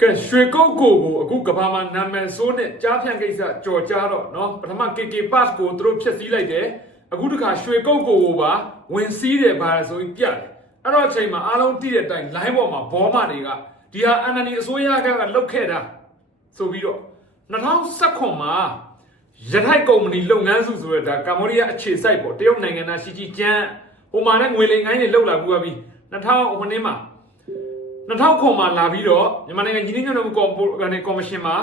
ကဲရွှေကုတ်ကိုကိုအခုကဘာမှာနာမည်ဆိုးနဲ့ကြားဖြန့်ကိစ္စကြော်ကြားတော့เนาะပထမ KK Pass ကိုသူတို့ဖျက်ဆီးလိုက်တယ်အခုတခါရွှေကုတ်ကိုကိုပါဝင်စည်းတယ်ဗါဆိုပြီးပြတယ်အဲ့တော့အချိန်မှာအားလုံးတိတဲ့အတိုင်း line ပေါ်မှာဘောမတွေကဒီဟာအန်နနီအစိုးရကလုတ်ခဲ့တာဆိုပြီးတော့2019မှာရထိုက်ကုမ္ပဏီလုပ်ငန်းစုဆိုရတာကမ္ဘောဒီးယားအခြေစိုက်ပေါ့တရုတ်နိုင်ငံသားရှိရှိကျန်းဟိုမှာနဲ့ငွေလိမ်ငိုင်းတွေလောက်လာပူပါပြီ2000ခုနှစ်မှာ 2000မှာလာပြီးတော့မြန်မာနိုင်ငံညီညွတ်မှုကော်ပိုကနေကော်မရှင်မှာ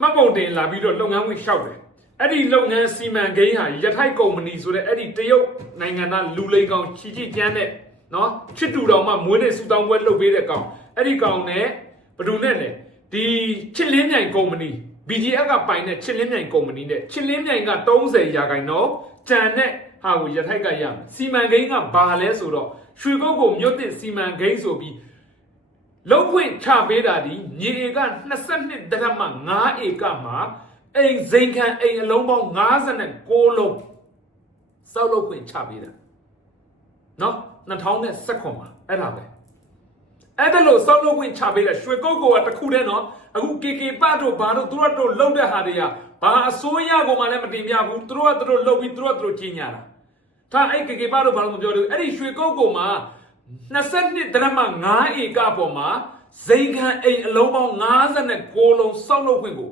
မှတ်ပုံတင်လာပြီးတော့လုပ်ငန်းဝင်လျှောက်တယ်အဲ့ဒီလုပ်ငန်းစီမံကိန်းဟာရထိုက်ကုမ္ပဏီဆိုတဲ့အဲ့ဒီတရုတ်နိုင်ငံသားလူလိမ်ကောင်ချီချီကျန်းတဲ့နော်ချစ်တူတော်မှမွေးနေ့စူတောင်းပွဲလုပ်ပေးတဲ့ကောင်အဲ့ဒီကောင်နဲ့ဘယ်သူနဲ့လဲဒီချစ်လင်းမြိုင်ကုမ္ပဏီ BGF ကပိုင်တဲ့ချစ်လင်းမြိုင်ကုမ္ပဏီနဲ့ချစ်လင်းမြိုင်က30ရာခိုင်နှုန်းကြံတဲ့ဟာကိုရထိုက်ကရမယ်စီမံကိန်းကဘာလဲဆိုတော့ရွှေကုတ်ကိုမြို့တစ်စီမံကိန်းဆိုပြီး လုံးခွင့်ချပေးတာဒီမြေဧက22ဒရမ9ဧကမှာအိမ်စိန်ခံအိမ်အလုံးပေါင်း56လုံးစောက်လုပ်ခွင့်ချပေးတာနော်2019မှာအဲ့ဒါပဲအဲ့ဒါလို့စောက်လုပ်ခွင့်ချပေးတဲ့ရွှေကုတ်ကောကတခုတည်းနော်အခု KK ပတ်တို့ဘာတို့သူတို့တို့လှုပ်တဲ့ဟာတွေကဘာအစိုးရကောင်မှလည်းမတင်ပြဘူးသူတို့ကသူတို့လှုပ်ပြီးသူတို့ကသူတို့ကြီးညာတာဒါအဲ့ KK ပတ်တို့ဘာလို့မပြောလို့အဲ့ဒီရွှေကုတ်ကောမှာ 22ဒရမ9ဧကပေါ်မှာဇိမ်ခံအိမ်အလုံးပေါင်း56လုံးစောက်လုပ်ခွင့်ကို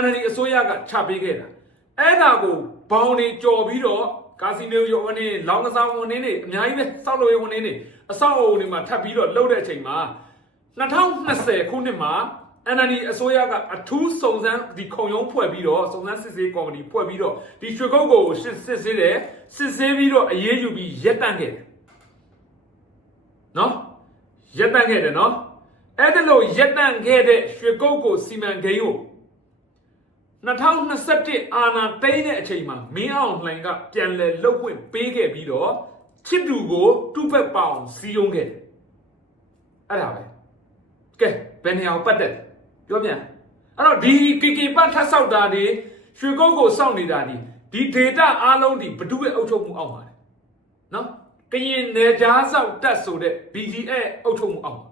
NLD အစိုးရကချပေးခဲ့တာအဲ့ဒါကိုဘောင်တွေကြော်ပြီးတော့ကာစီနိုရောဝန်နေလောင်းကစားဝန်နေနေအများကြီးပဲစောက်လို့ရဝန်နေနေအဆောက်အအုံတွေမှာထပ်ပြီးတော့လှုပ်တဲ့အချိန်မှာ2020ခုနှစ်မှာ NLD အစိုးရကအထူးစုံစမ်းဒီခုံရုံးဖွဲ့ပြီးတော့စုံစမ်းစစ်ဆေးကော်မတီဖွဲ့ပြီးတော့ဒီရွှေကုတ်ကိုစစ်စစ်ဆေးတယ်စစ်ဆေးပြီးတော့အရေးယူပြီးရက်တန့်ခဲ့တယ် နော်ရက်တန့်ခဲ့တယ်နော်အဲ့ဒါလို့ရက်တန့်ခဲ့တဲ့ရွှေကုတ်ကိုစီမံကိန်းကို2021အာနာတိန်းတဲ့အချိန်မှာမင်းအောင်လှိုင်ကပြန်လဲလှုပ်ခွင့်ပေးခဲ့ပြီးတော့ချစ်တူကိုတူဖက်ပေါအောင်စီယုံခဲ့တယ်အဲ့ဒါပဲကဲဘယ်နေရာကိုပတ်သက်လဲပြောပြန်အဲ့တော့ဒီ KK ပတ်ထပ်ဆောက်တာဒီရွှေကုတ်ကိုစောင့်နေတာဒီဒီ data အားလုံးဒီဘဒုရဲ့အုပ်ချုပ်မှုအောက်မှာတယ်နော် ကရင်နယ်ကြားဆောက်တက်ဆိုတဲ့ BGF အုပ်ချုပ်မှုအောက်မှာ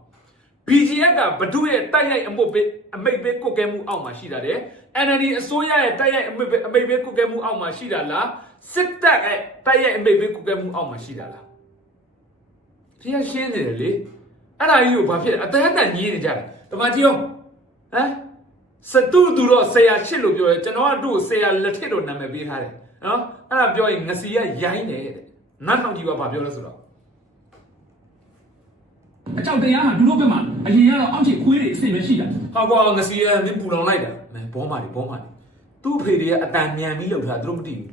BGF ကဘဒုရဲ့တိုက်ရိုက်အမှုပေးအမိတ်ပေးကုတ်ကဲမှုအောက်မှာရှိတာတဲ့ NLD အစိုးရရဲ့တိုက်ရိုက်အမိတ်ပေးအမိတ်ပေးကုတ်ကဲမှုအောက်မှာရှိတာလားစစ်တပ်ရဲ့တိုက်ရိုက်အမိတ်ပေးကုတ်ကဲမှုအောက်မှာရှိတာလားဖျက်ရှင်းနေတယ်လေအဲ့ဒါကြီးကိုဘာဖြစ်လဲအတန်းအတန်ကြီးနေကြတယ်တမကြီးအောင်ဟမ်စတူတူတော့ဆရာချစ်လို့ပြောတယ်ကျွန်တော်ကသူ့ကိုဆရာလက်ထစ်လို့နာမည်ပေးထားတယ်နော်အဲ့ဒါပြောရင်ငစီရရိုင်းတယ်တဲ့ နတ်တော်ကြီးကဘာပြောလဲဆိုတော့အကြောက်တရားဟာသူတို့ဘက်မှာအရင်ကတော့အောက်ခြေခွေးတွေအစ်စ်ပဲရှိတာဟာကွာငစီရမင်းပူလောင်လိုက်တာမင်းဘောမာနေဘောမာနေသူ့အဖေတွေကအတန်မြန်ပြီးလှုပ်ထားသူတို့မသိဘူး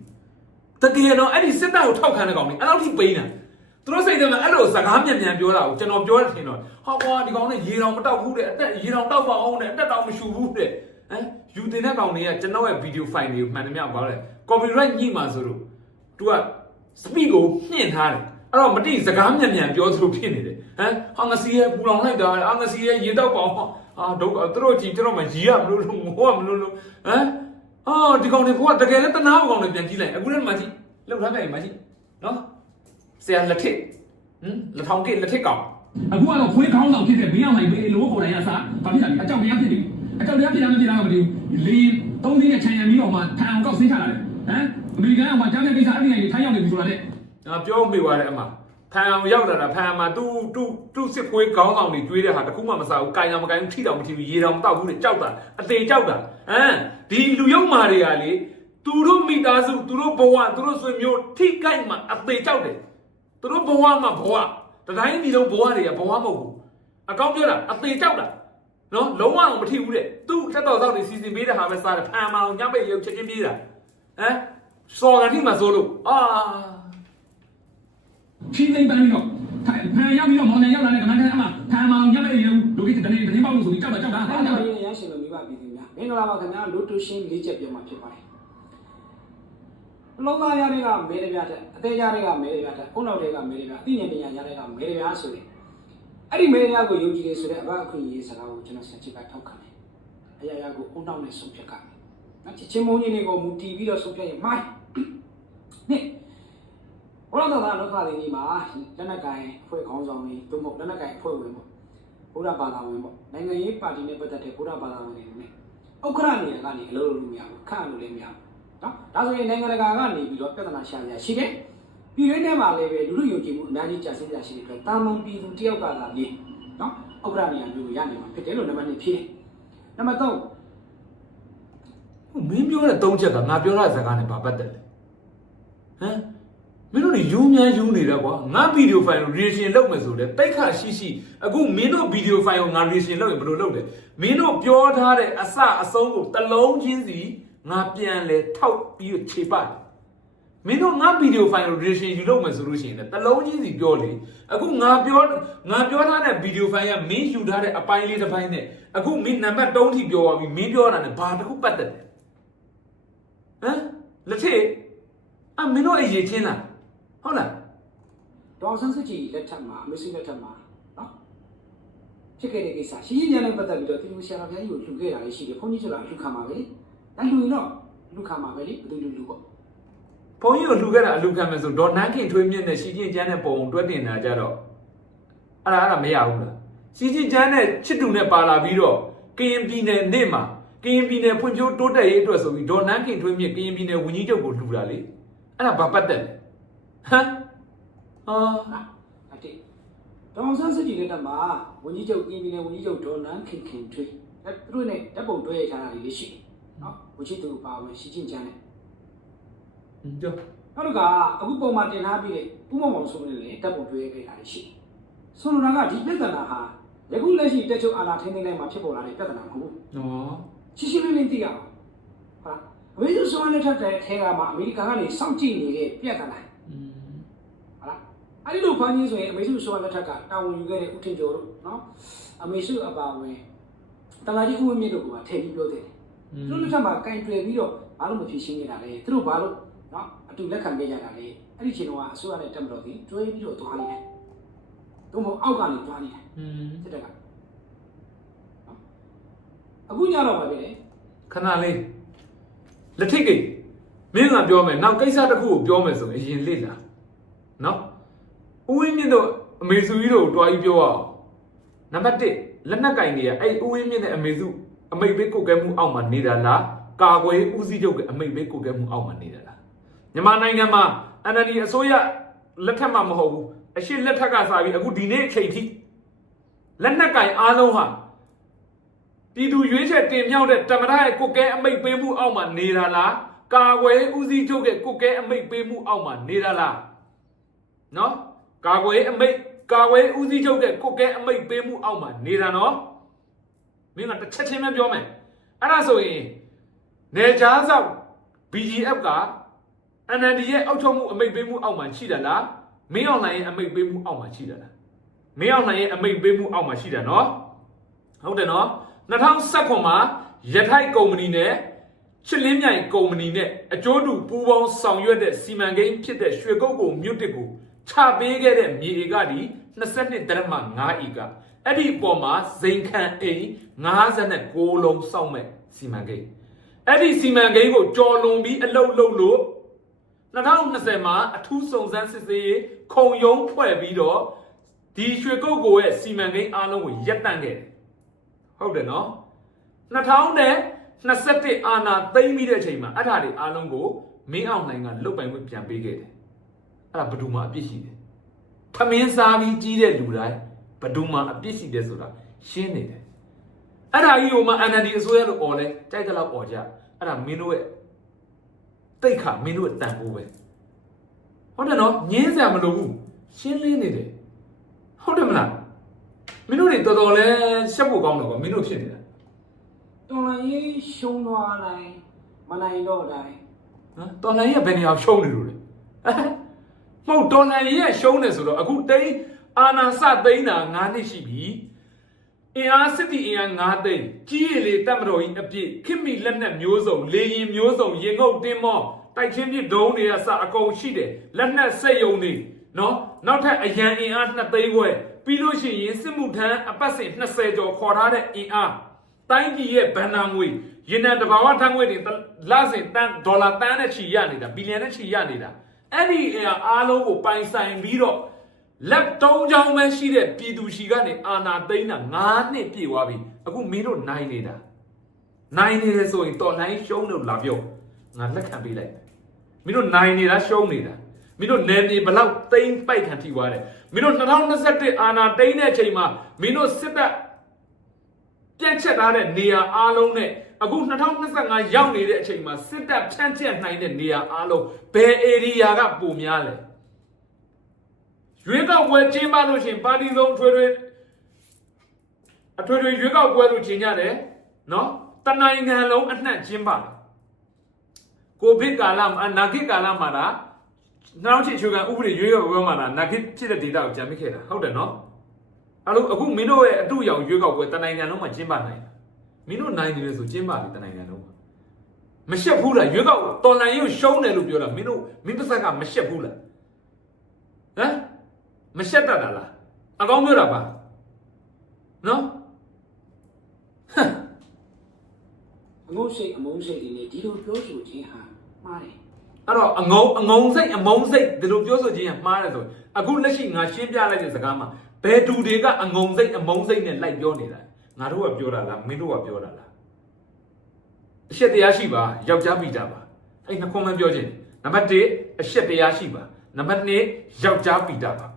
တကယ်တော့အဲ့ဒီစစ်တပ်ကိုထောက်ခံတဲ့ကောင်တွေအဲ့လောက်ထိပိန်းတာသူတို့စိတ်ထဲမှာအဲ့လိုစကားမြန်မြန်ပြောတာကိုကျွန်တော်ပြောရထင်တော့ဟာကွာဒီကောင်နဲ့ရေတောင်မတောက်ဘူးတဲ့အတက်ရေတောင်တောက်ပါအောင်တဲ့အတက်တောင်မရှူဘူးတဲ့ဟမ်ယူတင်တဲ့ကောင်တွေကကျွန်တော်ရဲ့ဗီဒီယိုဖိုင်တွေကိုမှန်တယ်မြောက်ပါလေ copyright ညှိမှာဆိုလို့ तू က speed ကိုညှင့်ထားတယ်အဲ့တော့မတိစကားမြန်မြန်ပြောသလိုဖြစ်နေတယ်ဟမ်ဟာငစီရဲ့ပူလောင်လိုက်တာအာငစီရဲ့ရေတောက်ပါအောင်ဟာဒုက္ခသူတို့ကြည့်ကျွန်တော်မှရီရမလို့လို့ငိုရမလို့လို့ဟမ်အော်ဒီကောင်တွေဘုရားတကယ်လည်းတနာကောင်တွေပြန်ကြည့်လိုက်အခုလည်းမှကြည့်လောက်ထားကြရင်မှကြည့်နော်ဆရာလက်ထစ်ဟမ်လက်ထောင်ကိလက်ထစ်ကောင်အခုကတော့ခွေးခေါင်းဆောင်ဖြစ်တဲ့ဘေးအောင်လိုက်ဘေးလိုကိုယ်တိုင်ကစားဘာဖြစ်လဲအကြောက်တရားဖြစ်နေအကြောက်တရားဖြစ်တာမဖြစ်တာကမသိဘူးလေသုံးသိတဲ့ခြံရံပြီးတော့မှထန်အောင်ကောက်ဆင်းချလာတယ် ဟမ်အမေရိကန်ကမှကြားတဲ့ကိစ္စအဲ့ဒီကနေထိုင်းရောက်နေပြီဆိုတာလေငါပြောမိသွားတယ်အမဖန်အောင်ရောက်လာတာဖန်မှာသူသူသူစစ်ခွေးခေါင်းဆောင်တွေကျွေးတဲ့ဟာတခုမှမစားဘူး။ကာယံမကာယံထိတောင်မထိဘူးရေတောင်မတောက်ဘူးတဲ့ကြောက်တာအသေးကြောက်တာဟမ်ဒီလူယုံမာတွေကလေသူတို့မိသားစုသူတို့ဘဝသူတို့ဆွေမျိုးထိကိုက်မှအသေးကြောက်တယ်သူတို့ဘဝမှာဘဝတတိုင်းဒီလုံးဘဝတွေကဘဝမဟုတ်ဘူးအကောင်းပြောတာအသေးကြောက်တာနော်လုံးဝမထိဘူးတဲ့သူ့တက်တော်သောက်တွေစီစဉ်ပေးတဲ့ဟာပဲစားတယ်ဖန်မအောင်ညံ့ပိတ်ရုပ်ချက်ချင်းပြေးတာ ဟမ်စော်ကန်ထိမှဆိုလို့အာဖြင်းသိမ့်ပန်းပြီးတော့ထိုင်ဖန်ရောက်ပြီးတော့မောင်နယ်ရောက်လာတဲ့ကမ္ဘာထဲမှာဖန်မအောင်ညက်မဲ့ရုံလူကြီးတနေ့တနေ့ပေါက်လို့ဆိုပြီးကြောက်တာကြောက်တာအဲ့ဟုတ်ဒါတယ်ရင်းရရှင်လို့မိဘပြည်သူများမင်္ဂလာပါခင်ဗျာလူတူရှင်းလေးချက်ပြောမှာဖြစ်ပါတယ်လုံးသားရတဲ့ကမဲရပြတဲ့အသေးရတဲ့ကမဲရပြတဲ့အုံနောက်တွေကမဲရပြအသိဉာဏ်ပညာရတဲ့ကမဲရပြဆိုရင်အဲ့ဒီမဲရပြကိုယုံကြည်တယ်ဆိုတဲ့အဘအခွင့်အရေးစကားကိုကျွန်တော်ဆက်ချစ်ကထောက်ခံတယ်အရာရာကိုအုံနောက်နဲ့ဆုံးဖြတ်ကမယ် နော်ချစ်ချင်းမုန်းကြီးတွေကိုမူတည်ပြီးတော့ဆုံးဖြတ်ရင်မိုင်းနှစ်ဘုရားတော်ကလောကတွေဒီမှာလက်နက်ကင်အဖွဲ့ခေါင်းဆောင်တွေသို့မဟုတ်လက်နက်ကင်အဖွဲ့ဝင်ပေါ့ဗုဒ္ဓဘာသာဝင်ပေါ့နိုင်ငံရေးပါတီနဲ့ပတ်သက်တဲ့ဗုဒ္ဓဘာသာဝင်တွေနဲ့ဥက္ခရနေရာကနေအလုပ်လုပ်လို့မရဘူးခန့်လို့လည်းမရဘူးနော်ဒါဆိုရင်နိုင်ငံတကာကနေပြီးတော့ပြဿနာရှာရရှိတယ်ပြည်တွင်းထဲမှာလည်းပဲလူလူယုံကြည်မှုအများကြီးကြာဆင်းကြရှိတဲ့အတွက်တာမန်ပြည်သူတယောက်ကသာလေနော်ဥက္ခရနေရာမျိုးကိုရနိုင်မှာဖြစ်တယ်လို့နံပါတ်1ဖြစ်တယ်နံပါတ်3 မင်းပြောတဲ့သုံးချက်ကငါပြောတဲ့စကားနဲ့ဘာပတ်သက်လဲဟမ်မင်းတို့နေယူမြန်ယူနေတာကွာငါဗီဒီယိုဖိုင်ကို reaction လုပ်မယ်ဆိုတော့တိတ်ခါရှိရှိအခုမင်းတို့ဗီဒီယိုဖိုင်ကိုငါ reaction လုပ်ရင်ဘယ်လိုလုပ်လဲမင်းတို့ပြောထားတဲ့အစအဆုံးကိုတစ်လုံးချင်းစီငါပြန်လဲထောက်ပြီးခြေပတ်မင်းတို့ငါဗီဒီယိုဖိုင်ကို reaction ယူလုပ်မယ်ဆိုလို့ရှိရင်လည်းတစ်လုံးချင်းစီပြောလေအခုငါပြောငါပြောထားတဲ့ဗီဒီယိုဖိုင်ကမင်းယူထားတဲ့အပိုင်းလေးတစ်ပိုင်းနဲ့အခုမင်းနံပါတ်3ထိပြောသွားပြီမင်းပြောတာနဲ့ဘာတစ်ခုပတ်သက်လဲ ဟမ်လက်ထက်အမင်းတို့အရေးချင်းလားဟုတ်လားဒေါ်ဆန်းစစ်ကြီးလက်ထက်မှာအမေစုလက်ထက်မှာနော်ဖြစ်ခဲ့တဲ့ကိစ္စရှင်းရှင်းလင်းလင်းပတ်သက်ပြီးတော့တီလူဆရာတော်ဘုရားကြီးကိုလှူခဲ့တာလေးရှိတယ်ဘုန်းကြီးဆိုတာလှူခံပါပဲဒါလှူရင်တော့လှူခံပါပဲလေဘယ်သူလှူလှူပေါ့ဘုန်းကြီးကိုလှူခဲ့တာအလှူခံမယ်ဆိုဒေါ်နန်းခင်ထွေးမြင့်နဲ့ရှီချင်းကျန်းတဲ့ပုံတွဲတင်တာကြတော့အဲ့ဒါအဲ့ဒါမရဘူးလားရှီချင်းကျန်းနဲ့ချစ်တူနဲ့ပါလာပြီးတော့ကရင်ပြည်နယ်နေ့မှာ ကရင်ပြည်နယ်ဖွံ့ဖြိုးတိုးတက်ရေးအတွက်ဆိုပြီးဒေါ်နန်းခင်ထွေးမြင့်ကရင်ပြည်နယ်ဝန်ကြီးချုပ်ကိုလှူတာလေအဲ့ဒါဘာပတ်သက်လဲဟမ်အာနော်အတိဒေါ်ဆန်းစစ်ကြီးလက်ထက်မှာဝန်ကြီးချုပ်ကင်းပြည်နယ်ဝန်ကြီးချုပ်ဒေါ်နန်းခင်ခင်ထွေးအဲသူတို့နဲ့ဓာတ်ပုံတွဲရထားတာလေးရှိတယ်နော်ဝန်ကြီးသူပါဝင်ရှင်းချင်းချမ်းတယ်ကြောနောက်တစ်ခါအခုပုံမှန်တင်ထားပြီးတဲ့ဥမမောင်ဆိုနေလေဓာတ်ပုံတွဲခဲ့တာလေးရှိတယ်ဆိုလိုတာကဒီပြဿနာဟာယခုလက်ရှိတက်ချုပ်အာဏာထိန်းသိမ်းလိုက်မှာဖြစ်ပေါ်လာတဲ့ပြဿနာမဟုတ်ဘူးနော် ရှင်းရှင်းလင်းလင်းသိရအောင်ဟာအမေရိကန်ဆောင်လက်ထက်တဲ့အထဲကမှအမေရိကန်ကနေစောင့်ကြည့်နေတဲ့ပြဿနာဟာလားအဲ့ဒီလိုဖန်ကြီးဆိုရင်အမေစုဆောင်လက်ထက်ကတာဝန်ယူခဲ့တဲ့ဦးထင်ကျော်တို့နော်အမေစုအပါဝင်တလာကြီးဦးဝင်းမြင့်တို့ကထည့်ပြီးပြောတယ်သူတို့လက်ထက်မှာကင်တွယ်ပြီးတော့ဘာလို့မဖြေရှင်းနေတာလဲသူတို့ဘာလို့နော်အတူလက်ခံပေးကြတာလေအဲ့ဒီချိန်တော့အစိုးရနဲ့တက်မလို့ဒီတွဲပြီးတော့သွားနေတယ်တို့မဟုတ်အောက်ကနေသွားနေတယ်อืมစစ်တက်က အခုညတော့ပါပဲလေခဏလေးလက်ထိတ်ကိမင်းကပြောမယ်နောက်ကိစ္စတစ်ခုကိုပြောမယ်ဆိုရင်အရင်လေ့လာနော်ဦးဝင်းမြင့်တို့အမေစုကြီးတို့ကိုတွားပြီးပြောအောင်နံပါတ်1လက်နက်ကင်တွေကအဲ့ဦးဝင်းမြင့်နဲ့အမေစုအမိတ်ဘေးကိုကဲမှုအောက်မှာနေတာလားကာကွယ်ဦးစီးချုပ်ကအမိတ်ဘေးကိုကဲမှုအောက်မှာနေတာလားမြန်မာနိုင်ငံမှာ NLD အစိုးရလက်ထက်မှာမဟုတ်ဘူးအရှိလက်ထက်ကစားပြီးအခုဒီနေ့အချိန်ထိလက်နက်ကင်အားလုံးဟာ ပြည်သူရွေးချယ်တင်မြှောက်တဲ့တမရရဲ့ကုတ်ကဲအမိတ်ပေးမှုအောက်မှာနေတာလားကာကွယ်ဦးစီးချုပ်ရဲ့ကုတ်ကဲအမိတ်ပေးမှုအောက်မှာနေတာလားနော်ကာကွယ်အမိတ်ကာကွယ်ဦးစီးချုပ်ရဲ့ကုတ်ကဲအမိတ်ပေးမှုအောက်မှာနေတာနော်မင်းကတစ်ချက်ချင်းပဲပြောမယ်အဲ့ဒါဆိုရင်နေချားဆောက် BGF က NLD ရဲ့အောက်ချုပ်မှုအမိတ်ပေးမှုအောက်မှာရှိတယ်လားမင်းအောင်လှိုင်ရဲ့အမိတ်ပေးမှုအောက်မှာရှိတယ်လားမင်းအောင်လှိုင်ရဲ့အမိတ်ပေးမှုအောက်မှာရှိတယ်နော်ဟုတ်တယ်နော် 2019မှာရထိုက်ကုမ္ပဏီနဲ့ချစ်လင်းမြိုင်ကုမ္ပဏီနဲ့အကျိုးတူပူးပေါင်းဆောင်ရွက်တဲ့စီမံကိန်းဖြစ်တဲ့ရွှေကုတ်ကိုမြို့တစ်ကိုချပေးခဲ့တဲ့မြေဧကဒီ22ဒရမ5ဧကအဲ့ဒီအပေါ်မှာဇိန်ခံအိမ်56လုံးစောင့်မဲ့စီမံကိန်းအဲ့ဒီစီမံကိန်းကိုကြော်လွန်ပြီးအလုတ်လုတ်လို့2020မှာအထူးစုံစမ်းစစ်ဆေးရေးခုံရုံးဖွဲ့ပြီးတော့ဒီရွှေကုတ်ကိုရဲ့စီမံကိန်းအားလုံးကိုရပ်တန့်ခဲ့တယ် ဟုတ်တယ်နော်2021အာနာသိမ့်ပြီးတဲ့အချိန်မှာအဲ့ဒါတွေအားလုံးကိုမင်းအောင်နိုင်ကလုတ်ပိုင်ခွင့်ပြန်ပေးခဲ့တယ်အဲ့ဒါဘယ်သူမှအပြစ်ရှိတယ်ထမင်းစားပြီးကြီးတဲ့လူတိုင်းဘယ်သူမှအပြစ်ရှိတယ်ဆိုတာရှင်းနေတယ်အဲ့ဒါကြီးကိုမှ NLD အစိုးရလို့អော်လဲကြိုက်တဲ့လောက်អော်ကြအဲ့ဒါမင်းတို့ရဲ့တိတ်ခါမင်းတို့ရဲ့တန်ဖိုးပဲဟုတ်တယ်နော်ငင်းစရာမလိုဘူးရှင်းလင်းနေတယ်ဟုတ်တယ်မလား မင်းတို့တွေတော်တော်လဲရှက်ဖို့ကောင်းတယ်ကွာမင်းတို့ဖြစ်နေတာတော်လိုင်းရေးရှုံးသွားတိုင်းမနိုင်တော့တိုင်းနော်တော်လိုင်းရဲ့ဘယ်နေရာရှုံးနေလို့လဲဟမ်မဟုတ်တော်လိုင်းရဲ့ရှုံးနေဆိုတော့အခုတိန်အာနာစသိန်းတာ9နှစ်ရှိပြီအင်အားစစ်တီအင်အား9သိန်းကြီးရည်လေတပ်မတော်ကြီးအပြည့်ခင်မီလက်နက်မျိုးစုံလေရင်မျိုးစုံရင်ငုတ်တင်းမောတိုက်ချင်းပြဒုံးတွေကစအကုန်ရှိတယ်လက်နက်စက်ယုံတွေနော်နောက်ထပ်အရန်အင်အား2သိန်းခွဲ ပြီးလို့ရှိရင်စစ်မှုထမ်းအပတ်စဉ်20ကျော်ခေါ်ထားတဲ့အင်အားတိုင်းပြည်ရဲ့ဘဏ္ဍာငွေရင်းနှံတဘာဝထန်းငွေတွေလစဉ်တန်းဒေါ်လာတန်းနဲ့ချီရနေတာဘီလီယံနဲ့ချီရနေတာအဲ့ဒီအရာအားလုံးကိုပိုင်ဆိုင်ပြီးတော့လက်တုံးချောင်းပဲရှိတဲ့ပြည်သူရှိကနေအာနာသိန်းတာ9နှစ်ပြည့်သွားပြီအခုမင်းတို့နိုင်နေတာနိုင်နေတယ်ဆိုရင်တော်လိုင်းရှုံးလို့လာပြောငါလက်ခံပေးလိုက်မင်းတို့နိုင်နေတာရှုံးနေတာ မင်းတို့နယ်မြေဘလောက်သိန်းပိုက်ခံထိသွားတယ်မင်းတို့2021အာနာသိန်းတဲ့အချိန်မှာမင်းတို့စစ်တပ်ပြန့်ချက်ထားတဲ့နေရာအားလုံးနဲ့အခု2025ရောက်နေတဲ့အချိန်မှာစစ်တပ်ဖြန့်ချက်နိုင်တဲ့နေရာအားလုံးဘယ် area ကပုံများလဲရွေးကောက်ပွဲကျင်းပလို့ရှရင်ပါတီစုံအထွေထွေအထွေထွေရွေးကောက်ပွဲလို့ကျင်းကြတယ်နော်တနိုင်ငံလုံးအနှံ့ကျင်းပါတယ်ကိုဗစ်ကာလမှာနာဂစ်ကာလမှာဒါ နောက်ချီချူကန်ဥပဒေရွေးကောက်ပွဲမှာဒါနာဂစ်ဖြစ်တဲ့ဒေတာကိုကြံမိခဲ့တာဟုတ်တယ်နော်အဲ့လိုအခုမင်းတို့ရဲ့အတူရောင်ရွေးကောက်ပွဲတနိုင်ငံလုံးမှာကျင်းပနိုင်တယ်မင်းတို့နိုင်နေတယ်ဆိုကျင်းပပြီတနိုင်ငံလုံးမှာမရှက်ဘူးလားရွေးကောက်တော်လန်ရုပ်ရှုံးတယ်လို့ပြောတာမင်းတို့မင်းပါစက်ကမရှက်ဘူးလားဟမ်မရှက်တတ်တာလားအကောင်းပြောတာပါနော်ဟမ်အငုံစိတ်အမုန်းစိတ်တွေနဲ့ဒီလိုပြောဆိုခြင်းဟာမှားတယ် အဲ့တော့အငုံအငုံစိတ်အမုံစိတ်ဒီလိုပြောဆိုခြင်းကမှားတယ်ဆိုရင်အခုလက်ရှိငါရှင်းပြလိုက်တဲ့စကားမှာဘယ်သူတွေကအငုံစိတ်အမုံစိတ်နဲ့လိုက်ပြောနေတာလဲငါတို့ကပြောတာလားမင်းတို့ကပြောတာလားအရှက်တရားရှိပါယောက်ျားမိတာပါအဲ့နှစ်ခွန်းမပြောခြင်းနံပါတ်1အရှက်တရားရှိပါနံပါတ်2ယောက်ျားမိတာပါ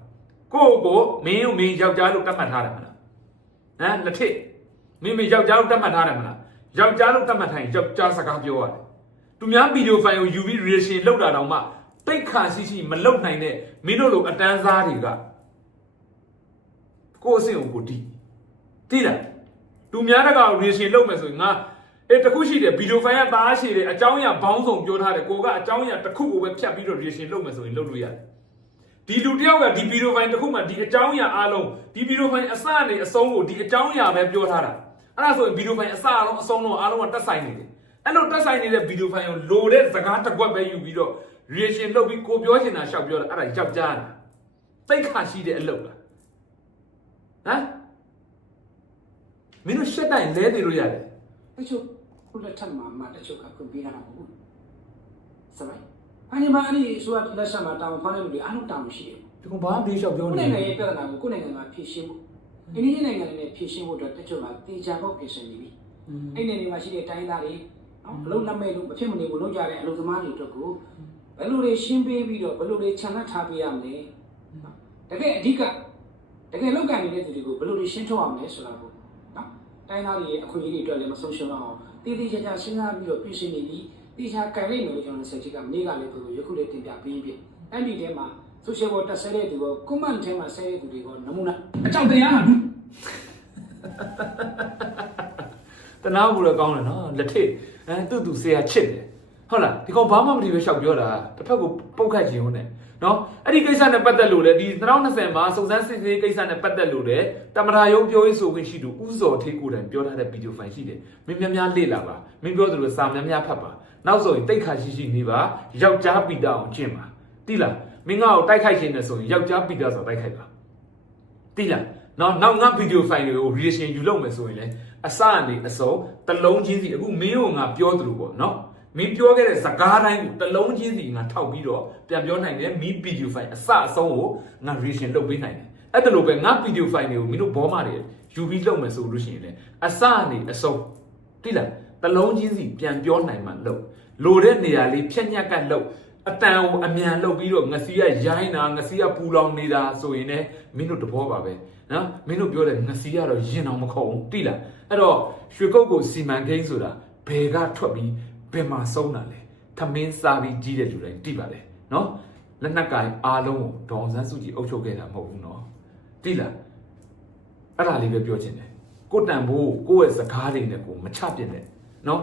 ကိုယ့်ကိုမင်းကိုမင်းယောက်ျားလို့တတ်မှတ်ထားတယ်မလားဟမ်လက်ထစ်မင်းမယောက်ျားလို့တတ်မှတ်ထားတယ်မလားယောက်ျားလို့တတ်မှတ်ထားရင်ယောက်ျားစကားပြောရတယ် သူများဗီဒီယိုဖိုင်ကိုယူပြီး reaction လောက်တာတောင်မှတိတ်ခါရှိရှိမလောက်နိုင်တဲ့မင်းတို့လိုအတန်းစားတွေကကိုယ့်အဆင့်ကိုကိုတီးတီးလားသူများတကောင် reaction လောက်မယ်ဆိုရင်ငါအဲတခုရှိတယ်ဗီဒီယိုဖိုင်ကသားရှိတယ်အကြောင်းအရာဘောင်းဆောင်ပြောထားတယ်ကိုကအကြောင်းအရာတစ်ခုကိုပဲဖြတ်ပြီးတော့ reaction လုပ်မယ်ဆိုရင်လုပ်လို့ရတယ်ဒီလူတယောက်ကဒီဗီဒီယိုဖိုင်တစ်ခုမှဒီအကြောင်းအရာအားလုံးဒီဗီဒီယိုဖိုင်အစနဲ့အဆုံးကိုဒီအကြောင်းအရာပဲပြောထားတာအဲ့ဒါဆိုရင်ဗီဒီယိုဖိုင်အစအလုံးအဆုံးတော့အားလုံးကတက်ဆိုင်နေတယ် အဲ့လိုတက်ဆိုင်နေတဲ့ဗီဒီယိုဖိုင်ကိုလိုတဲ့စကားတစ်ကွက်ပဲယူပြီးတော့ reaction လုပ်ပြီးကိုပြောချင်တာရှောက်ပြောတာအဲ့ဒါယောက်ျားလားတိတ်ခါရှိတဲ့အလုပ်လားဟမ်မင်းတို့ရှက်တိုင်းလဲနေလို့ရတယ်တချို့ခုလက်ထက်မှာမှတချို့ကခွင့်ပေးတာမဟုတ်ဘူးစမိုင်းအနိမအနိဆိုတော့လက်ဆက်မှာတောင်းဖမ်းတဲ့လူတွေအားလုံးတောင်းရှိတယ်ဒီကောင်ဘာမှမပြေလျှောက်ပြောကိုနေယ်နိုင်ငံလဲရဲ့ပြဿနာကိုကိုယ်နိုင်ငံမှာဖြေရှင်းဖို့အင်းဒီနိုင်ငံနဲ့ဖြေရှင်းဖို့အတွက်တချို့ကတေချာပေါက်ပြင်ဆင်နေပြီအဲ့ဒီနေမှာရှိတဲ့တိုင်းသားတွေ နော်ဘလုံးနမဲ့လို့မဖြစ်မနေဘူးလုံးကြတဲ့အလုပ်သမားတွေအတွက်ကိုဘယ်လိုတွေရှင်းပေးပြီးတော့ဘယ်လိုတွေခြံနှက်ထားပေးရမလဲတကယ်အဓိကတကယ်လောက်ကန်နေတဲ့သူတွေကိုဘယ်လိုတွေရှင်းထုတ်အောင်လဲဆိုတာကိုနော်တိုင်းသားတွေရဲ့အခွင့်အရေးတွေအတွက်လည်းမဆုံးရှုံးအောင်တည်တည်ချာချာစဉ်းစားပြီးတော့ပြင်ဆင်နေပြီးတေချာကြိုင်လိုက်မယ်လို့ကျွန်တော်ဆက်ချက်ကမနေ့ကလည်းသူတို့ယခုလည်းတင်ပြပေးပြီးအဲ့ဒီထဲမှာ social work တက်ဆဲတဲ့သူက comment ထဲမှာဆဲတဲ့သူတွေကနမူနာအကြောက်တရားဟာဒုတနာဘူးလည်းကောင်းတယ်နော်လက်ထစ် အဲသူ့သူဆရာချစ်တယ်ဟုတ်လားဒီကောင်ဘာမှမတည်ပဲရှောက်ပြောတာတစ်ဖက်ကိုပုတ်ခတ်ခြင်းဟုတ်နဲ့နော်အဲ့ဒီကိစ္စနဲ့ပတ်သက်လို့လေဒီ2020မှာစုံစမ်းစစ်ဆေးကိစ္စနဲ့ပတ်သက်လို့လေတမရာယုံပြောရေးဆိုခွင့်ရှိသူဥစော်ထေးကိုယ်တိုင်ပြောထားတဲ့ဗီဒီယိုဖိုင်ရှိတယ်မင်းများများလေ့လာပါမင်းပြောသလိုစာများများဖတ်ပါနောက်ဆိုရင်တိတ်ခါရှိရှိနေပါယောက်ျားပီတာအောင်ကျင့်ပါတိလားမင်းငါ့ကိုတိုက်ခိုက်ခြင်းနဲ့ဆိုရင်ယောက်ျားပီတာဆိုတိုက်ခိုက်ပါတိလား နော်နောက်ငါဗီဒီယိုဖိုင်တွေကို reaction ယူလုပ်မယ်ဆိုရင်လည်းအစအနေအစုံတစ်လုံးချင်းစီအခုမင်းကိုငါပြောသလိုပေါ့နော်မင်းပြောခဲ့တဲ့စကားတိုင်းကိုတစ်လုံးချင်းစီငါထောက်ပြီးတော့ပြန်ပြောနိုင်တယ်မီးဗီဒီယိုဖိုင်အစအဆုံးကိုငါ reaction လုပ်ပေးနိုင်တယ်အဲ့ဒါလိုပဲငါဗီဒီယိုဖိုင်တွေကိုမင်းတို့ဘောမတွေယူပြီးလုပ်မယ်ဆိုလို့ရှိရင်လည်းအစအနေအစုံတိလားတစ်လုံးချင်းစီပြန်ပြောနိုင်မှလုပ်လိုတဲ့နေရာလေးဖြက်ညက်ကတ်လုပ်အတန်ကိုအမြန်လုပ်ပြီးတော့ငစီကရိုင်းတာငစီကပူလောင်နေတာဆိုရင်လည်းမင်းတို့တဘောပါပဲ နော်မင်းတို့ပြောတဲ့ငစီကတော့ရင်အောင်မခုံဘူးတိလားအဲ့တော့ရွှေကုတ်ကိုစီမံကိန်းဆိုတာဘယ်ကထွက်ပြီးဘယ်မှာဆုံးတာလဲသမင်းစားပြီးကြီးတဲ့လူတိုင်းတိပါတယ်နော်လက်နက်ကင်အားလုံးကိုဒေါအောင်ဆန်းစုကြည်အုပ်ချုပ်ခဲ့တာမဟုတ်ဘူးနော်တိလားအဲ့ဒါလေးပဲပြောချင်တယ်ကိုတန်ဖို့ကိုယ့်ရဲ့စကားတွေနဲ့ကိုမချပြစ်နဲ့နော်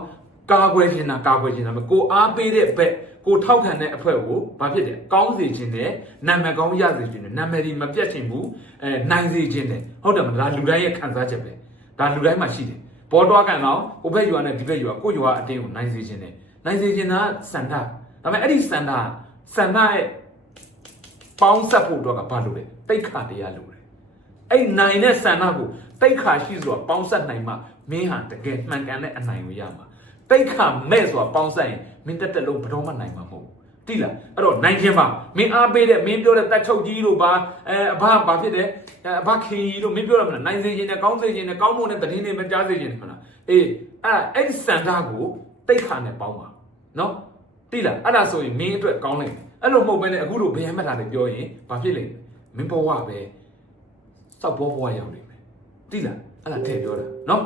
ကာကွယ်ချင်တာကာကွယ်ချင်တာပဲကိုအားပေးတဲ့ဘက်ကိုထောက်ခံတဲ့အဖွဲ့ကိုဘာဖြစ်တယ်ကောင်းစေချင်တယ်နာမည်ကောင်းရစေချင်တယ်နာမည်ဒီမပြတ်ချင်ဘူးအဲနိုင်စေချင်တယ်ဟုတ်တယ်မလားလူတိုင်းရဲ့ခံစားချက်ပဲဒါလူတိုင်းမှာရှိတယ်ဘောတွားကန်တော့ဟိုဘက်ယူရနဲ့ဒီဘက်ယူရကိုယူရအတင်းကိုနိုင်စေချင်တယ်နိုင်စေချင်တာစန္ဒဒါပေမဲ့အဲ့ဒီစန္ဒစန္ဒရဲ့ပေါင်းဆက်ဖို့အတွက်ကဘာလို့လဲတိတ်ခါတရားလို့တယ်အဲ့နိုင်တဲ့ဆန္ဒကိုတိတ်ခါရှိဆိုတာပေါင်းဆက်နိုင်မှမင်းဟာတကယ်မှန်ကန်တဲ့အနိုင်ကိုရမှာ တိတ်ခါမဲ့ဆိုတာပေါင်းဆက်ရင်မင်းတက်တက်လုံးဘယ်တော့မှနိုင်မှာမဟုတ်ဘူးတိတိလားအဲ့တော့နိုင်ခြင်းပါမင်းအားပေးတဲ့မင်းပြောတဲ့တက်ချုပ်ကြီးတို့ပါအဲအဘဘာဖြစ်တယ်အဲအဘခင်ကြီးတို့မင်းပြောရမလားနိုင်စေခြင်းနဲ့ကောင်းစေခြင်းနဲ့ကောင်းမွန်တဲ့တည်င်းတွေမကြားစေခြင်းနဲ့မလားအေးအဲ့အဲ့ဒီစံသားကိုတိတ်ခါနဲ့ပေါင်းပါနော်တိလားအဲ့ဒါဆိုရင်မင်းအတွက်ကောင်းလိမ့်မယ်အဲ့လိုမဟုတ်ဘဲနဲ့အခုလိုဘယ်မှတ်တာတွေပြောရင်ဘာဖြစ်လိမ့်မလဲမင်းဘဝပဲစောက်ဘောဘဝရောက်နေမယ်တိလားအဲ့ဒါထည့်ပြောတာနော်